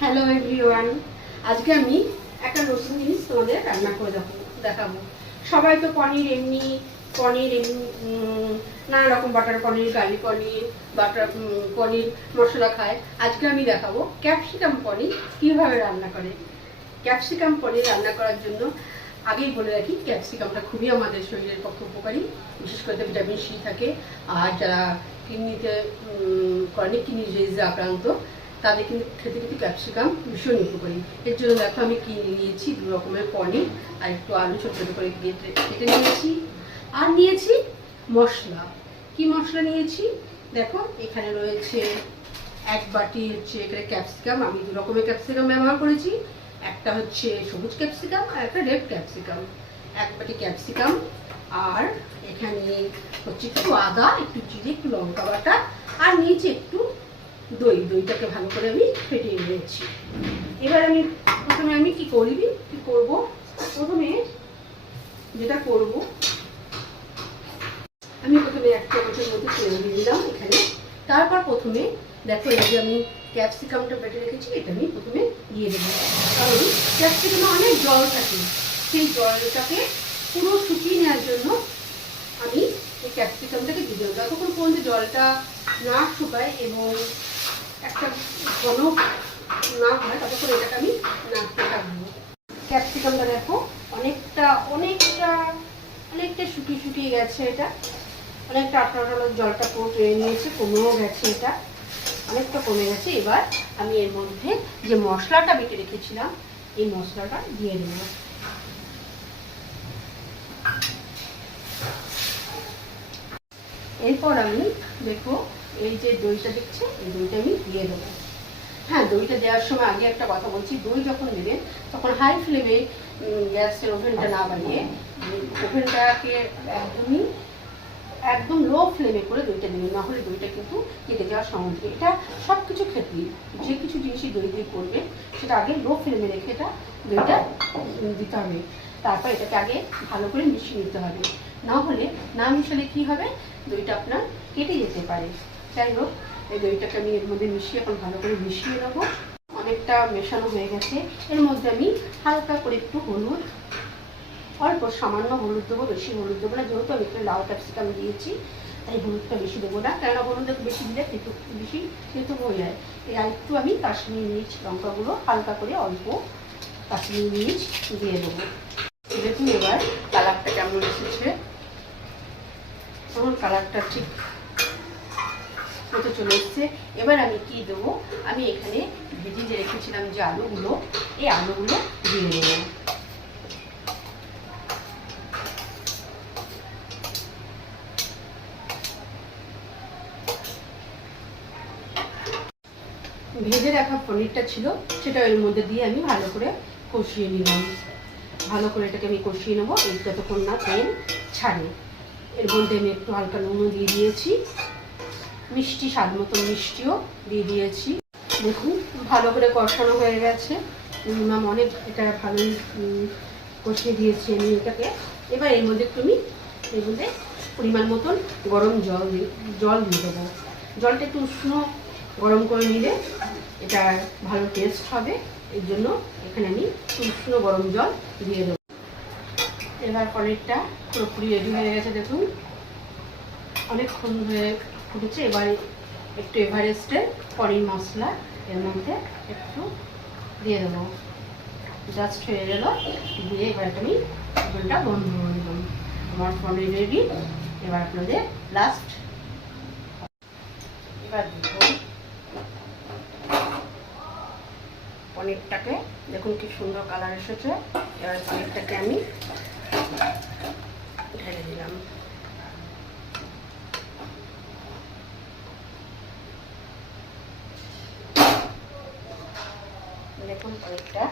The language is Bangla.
হ্যালো এভরিওয়ান, আজকে আমি একটা নতুন জিনিস তোমাদের রান্না করে দেখাবো। সবাই তো পনির এমনি নানা রকম বাটার পনির, গার্লিক পনির, বাটার পনির মশলা খায়। আজকে আমি দেখাবো ক্যাপসিকাম পনির কীভাবে রান্না করে। ক্যাপসিকাম পনির রান্না করার জন্য আগেই বলে রাখি, ক্যাপসিকামটা খুবই আমাদের শরীরের পক্ষে উপকারী, বিশেষ করে ভিটামিন সি থাকে। আর যারা কিডনিতে ক্রনিক কিডনি ডিজিজে আক্রান্ত তাদের কিন্তু খেতে কিন্তু ক্যাপসিকাম ভীষণ উপকারী। এর জন্য দেখো আমি কিনে নিয়েছি 2 রকমের পনির আর একটু আলু ছোট ছোট করে কেটে নিয়েছি। আর নিয়েছি মশলা। কি মশলা নিয়েছি দেখো, এখানে রয়েছে 1 বাটি হচ্ছে এখানে ক্যাপসিকাম। আমি 2 রকমের ক্যাপসিকাম ব্যবহার করেছি, একটা হচ্ছে সবুজ ক্যাপসিকাম আর একটা রেড ক্যাপসিকাম। 1 বাটি ক্যাপসিকাম। আর এখানে হচ্ছে একটু আদা, একটু জিরে, একটু লঙ্কা বাটা, আর নিয়েছি একটু দইটাকে ভালো করে আমি ফেটিয়ে নিয়েছি। এবার প্রথমে আমি কি করব, প্রথমে যেটা করব, আমি প্রথমে 1 চামচের মধ্যে তেল দিয়ে দিলাম এখানে। তারপর প্রথমে দেখো, এই যে আমি ক্যাপসিকামটা বেটে রেখেছি, এটা আমি প্রথমে দিয়ে দেবো। কারণ ক্যাপসিকামে অনেক জল থাকে, সেই জলটাকে পুরো শুকিয়ে নেওয়ার জন্য আমি এই ক্যাপসিকামটাকে দিয়ে দেবো। যতক্ষণ পর্যন্ত জলটা না শুকায় এবং একটা ঘন না হয়, ততক্ষণ এটাকে আমি নাড়তে থাকবো। ক্যাপসিকামটা দেখো অনেকটা শুকিয়ে গেছে। এটা অনেকটা আঠালো জলটা পুরো টেনে নিয়েছে, কমেও গেছে, এটা অনেকটা কমে গেছে। এবার আমি এর মধ্যে যে মশলাটা বেটে রেখেছিলাম, এই মশলাটা দিয়ে দেবো। এরপর আমি দেখো, এই যে দইটা দেখছে, এই দইটা আমি দিয়ে দেবো। হ্যাঁ, দইটা দেওয়ার সময় আগে একটা কথা বলছি, দই যখন দেবেন তখন হাই ফ্লেমে গ্যাসের ওভেনটা না বাড়িয়ে ওভেনটাকে একদম লো ফ্লেমে করে দইটা দেবেন, নাহলে দইটা কিন্তু কেটে যাওয়ার সম্ভাবনা। এটা সব কিছু ক্ষেত্রেই, যে কিছু জিনিসই দই দিয়ে করবে সেটা আগে লো ফ্লেমে রেখে দইটা দিতে হবে। তারপর এটাকে আগে ভালো করে মিশিয়ে নিতে হবে, না হলে না মিশালে কি হবে, দইটা আপনার কেটে যেতে পারে। যাই হোক, এই দইটাকে আমি এর মধ্যে এখন ভালো করে মিশিয়ে নেবো। অনেকটা মেশানো হয়ে গেছে। এর মধ্যে আমি হালকা করে একটু হলুদ, অল্প সামান্য হলুদ দেবো, বেশি হলুদ দেবো না, যেহেতু আমি একটু লাউ ক্যাপসিকাম দিয়েছি তাই হলুদটা বেশি দেবো না। কেননা হলুদ বেশি দিলে বেশি তেতো হয়ে যায়। আর একটু আমি কাশ্মীরি মির্চ, লঙ্কাগুলো হালকা করে অল্প কাশ্মীরি মির্চ দিয়ে দেবো। দেখুন এবার কালারটা কেমন এসেছে, তখন কালারটা ঠিক মতো চলে এসছে। এবার আমি কি দেবো, আমি এখানে ভেজে যে রেখেছিলাম যে আলুগুলো, এই আলুগুলো দিয়ে দেবো। ভেজে রাখা পনিরটা ছিল, সেটা এর মধ্যে দিয়ে আমি ভালো করে কষিয়ে নিলাম। ভালো করে এটাকে আমি কষিয়ে নেবো এই যতক্ষণ না তেল ছাড়ে। এর মধ্যে আমি একটু হালকা নুনও দিয়ে দিয়েছি, মিষ্টি স্বাদ মতো মিষ্টিও দিয়ে দিয়েছি। দেখুন ভালো করে কষানো হয়ে গেছে, মিনিমাম অনেক এটা ভালোই কষিয়ে দিয়েছি আমি এটাকে। এবার এর মধ্যে এর মধ্যে পরিমাণ মতন গরম জল দিয়ে দেবো। জলটা একটু উষ্ণ গরম করে নিলে এটা ভালো টেস্ট হবে, এর জন্য এখানে আমি উষ্ণ গরম জল দিয়ে দেবো। এবার পনিরটা পুরোপুরি রেডি হয়ে গেছে, দেখুন অনেকক্ষণ ধরে ফুটেছে। এবার একটু এভারেস্টের পনির মশলা এর মধ্যে একটু দিয়ে দেবো। জাস্ট হয়ে গেল, দিয়ে এবার আমি ওভেনটা বন্ধ করে দিলাম। আমার পনির রেডি। এবার আপনাদের লাস্ট, এবার দেখুন পনিরটাকে, দেখুন কি সুন্দর কালার এসেছে। এবার পনিরটাকে আমি ঢেলে দিলাম। দেখুন পনিরটা